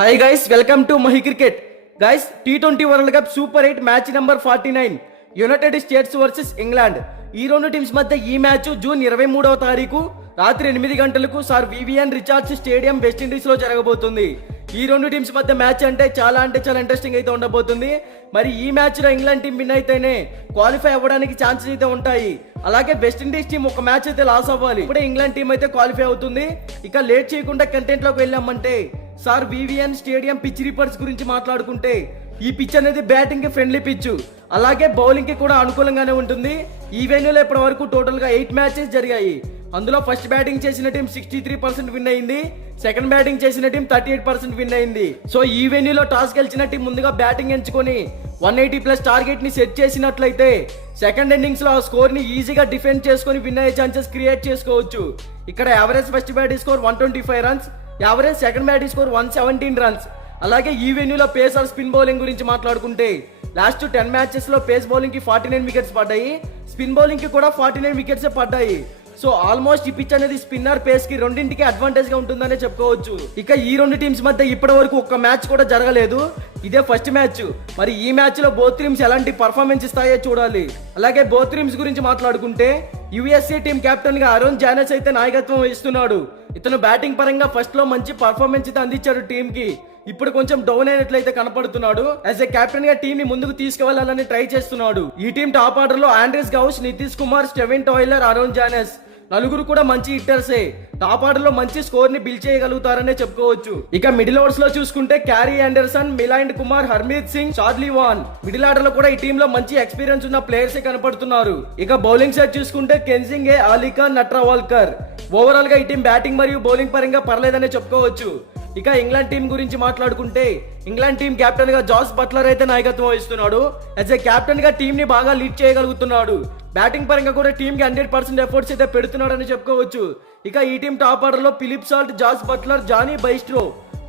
Hi guys, welcome to Mahi cricket. Guys, T20 world cup super 8 match number 49 United states versus England. ఈ రెండు teams మధ్య ఈ match June 23వ తారీఖు రాత్రి 8 గంటలకు sir VVN Richards stadium West Indies లో జరగబోతుంది. ఈ రెండు టీమ్స్ మధ్య మ్యాచ్ అంటే చాలా ఇంట్రెస్టింగ్ అయితే ఉండబోతుంది. మరి ఈ మ్యాచ్ లో ఇంగ్లాండ్ టీం విన్ అయితేనే క్వాలిఫై అవ్వడానికి ఛాన్సెస్ అయితే ఉంటాయి. అలాగే వెస్టిండీస్ టీం ఒక మ్యాచ్ అయితే లాస్ అవ్వాలి, ఇప్పుడే ఇంగ్లాండ్ టీం అయితే క్వాలిఫై అవుతుంది. ఇక లేట్ చేయకుండా కంటెంట్ లోకి వెళ్ళామంటే sir VVN stadium pitch reports గురించి మాట్లాడుకుంటే ఈ పిచ్ అనేది బ్యాటింగ్ కి ఫ్రెండ్లీ పిచ్, అలాగే బౌలింగ్ కి కూడా అనుకూలంగానే ఉంటుంది. ఈ వెన్యూలో ఇప్పటి వరకు టోటల్ గా 8 మ్యాచెస్ జరిగాయి. అందులో ఫస్ట్ బ్యాటింగ్ చేసిన టీం 63% విన్ అయింది, సెకండ్ బ్యాటింగ్ చేసిన టీం 38% విన్ అయింది. సో ఈ వెన్యూలో టాస్ గెలిచిన టీం ముందుగా బ్యాటింగ్ ఎంచుకొని 180+ టార్గెట్ ని సెట్ చేసినట్లయితే సెకండ్ ఇన్నింగ్స్ లో ఆ స్కోర్ ని ఈజీగా డిఫెండ్ చేసుకుని విన్ అయ్యే ఛాన్సెస్ క్రియేట్ చేసుకోవచ్చు. ఇక్కడ average first batting score 125 runs, average second batting score 117 runs. అలాగే ఈ వెన్యూలో పేస్ ఆర్ స్పిన్ బౌలింగ్ గురించి మాట్లాడుకుంటే లాస్ట్ 10 మ్యాచెస్ లో పేస్ బౌలింగ్ కి 49 వికెట్స్ పడ్డాయి, స్పిన్ బౌలింగ్ కి కూడా 49 వికెట్స్ పడ్డాయి. సో ఆల్మోస్ట్ ఈ పిచ్ అనేది స్పిన్నర్ పేస్ కి రెండింటికి అడ్వాంటేజ్ గా ఉంటుందనే చెప్పుకోవచ్చు. ఇక ఈ రెండు టీమ్స్ మధ్య ఇప్పటి వరకు ఒక్క మ్యాచ్ కూడా జరగలేదు, ఇదే ఫస్ట్ మ్యాచ్. మరి ఈ మ్యాచ్ లో బోత్ టీమ్స్ ఎలాంటి పర్ఫార్మెన్స్ ఇస్తాయో చూడాలి. అలాగే బోత్ టీమ్స్ గురించి మాట్లాడుకుంటే యుఎస్ఏ టీం కెప్టెన్ గా అరుణ్ జానస్ అయితే నాయకత్వం వహిస్తున్నాడు. ఇతను బ్యాటింగ్ పరంగా ఫస్ట్ లో మంచి పర్ఫార్మెన్స్ అయితే అందించాడు టీం కి, ఇప్పుడు కొంచెం డౌన్ అయినట్లయితే కనపడుతున్నాడు. యాజ్ ఎ కెప్టెన్ గా టీం ని ముందుకు తీసుకువెళ్లాలని ట్రై చేస్తున్నాడు. ఈ టీం టాప్ ఆర్డర్ లో ఆండ్రెస్ గౌస్, నితీష్ కుమార్, స్టెవిన్ టాయిలర్, అరుణ్ జానస్ నలుగురు కూడా మంచి హిట్టర్సే. టాప్ ఆర్డర్ లో మంచి స్కోర్ ని బిల్డ్ చేయగలుగుతారనే చెప్పుకోవచ్చు. ఇక మిడిల్ ఓవర్స్ లో చూసుకుంటే Corey Anderson, Milind Kumar, Harmeet Singh, Charlie Van middle order లో కూడా ఈ టీమ్ లో మంచి ఎక్స్పీరియన్స్ ఉన్న ప్లేయర్స్ కనపడుతున్నారు. ఇక బౌలింగ్ సైడ్ చూసుకుంటే కెన్జింగే, ఆలిఖాన్, నట్రావాల్కర్ ఓవరాల్ గా ఈ టీం బ్యాటింగ్ మరియు బౌలింగ్ పరంగా పర్లేదనే చెప్పుకోవచ్చు. ఇక ఇంగ్లాండ్ టీం గురించి మాట్లాడుకుంటే ఇంగ్లాండ్ టీం కెప్టెన్ గా జాస్ బట్లర్ అయితే నాయకత్వం వహిస్తున్నాడు. యాజ్ ఎ కెప్టెన్ గా టీం ని బాగా లీడ్ చేయగలుగుతున్నాడు. బ్యాటింగ్ పరంగా కూడా టీం కి 100% ఎఫర్ట్స్ అయితే పెడుతున్నాడని చెప్పుకోవచ్చు. ఇక ఈ టీం టాప్ ఆర్డర్ లో Philip Salt, Jos Buttler, Jonny Bairstow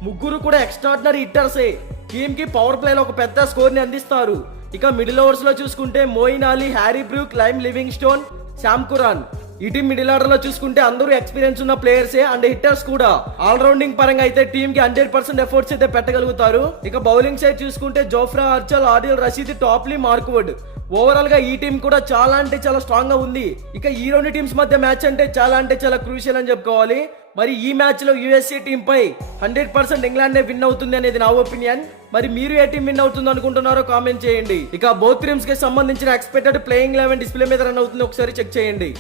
ముగ్గురు కూడా ఎక్స్ట్రాడినరీ హిట్టర్సే. టీం కి పవర్ ప్లే లో ఒక పెద్ద స్కోర్ ని అందిస్తారు. ఇక మిడిల్ ఓవర్స్ లో చూసుకుంటే Moeen Ali, Harry Brook, Liam Livingstone, Sam Curran ఈ టీం మిడిల్ ఆర్డర్ లో చూసుకుంటే అందరూ ఎక్స్పీరియన్స్ ఉన్న ప్లేయర్సే అండ్ హిట్టర్స్ కూడా. ఆల్ రౌండింగ్ పరంగా అయితే టీం కి 100% ఎఫర్ట్స్ అయితే పెట్టగలుగుతారు. ఇక బౌలింగ్ సైడ్ చూసుకుంటే Jofra Archer, Adil Rashid, Topley, Mark Wood overall గా ఈ టీం కూడా చాలా స్ట్రాంగ్ గా ఉంది. ఇక ఈ రెండు టీమ్స్ మధ్య మ్యాచ్ అంటే చాలా క్రూషియల్ అని చెప్పుకోవాలి. మరి ఈ మ్యాచ్ లో యుఎస్ఏ టీం పై 100% ఇంగ్లాండ్ విన్ అవుతుంది అనేది నా ఒపీనియన్. మరి మీరు ఏ టీం విన్ అవుతుంది అనుకుంటున్నారో కామెంట్ చేయండి. ఇక బోత్ టీమ్స్ కి సంబంధించిన ఎక్స్పెక్టెడ్ ప్లేయింగ్ 11 డిస్ప్లే మీద రన్ అవుతుంది, ఒకసారి చెక్ చేయండి.